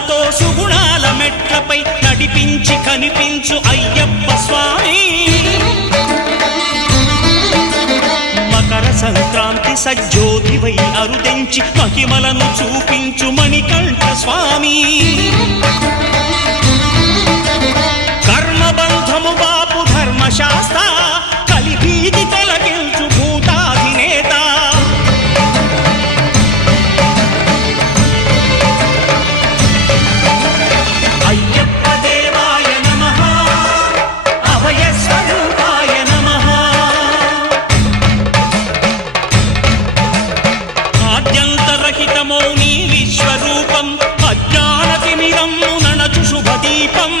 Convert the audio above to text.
సుగుణాలతో సుగుణాల మెట్లపై నడిపించి కనిపించు అయ్యప్ప స్వామి. మకర సంక్రాంతి సజ్జోతివై అరుదెంచి మహిమలను చూపించు మణికంఠ స్వామి. కర్మబంధము బాపు ధర్మశాస్త్ర కలిభీతి తొలగించు భూతాధినేత. అయ్యప్ప దేవాయ నమః అభయ స్వరూపాయ నమః. ఆద్యంతరహితమౌ నీ విశ్వరూపం అజ్ఞానతిమిరము నణచు శుభదీపం.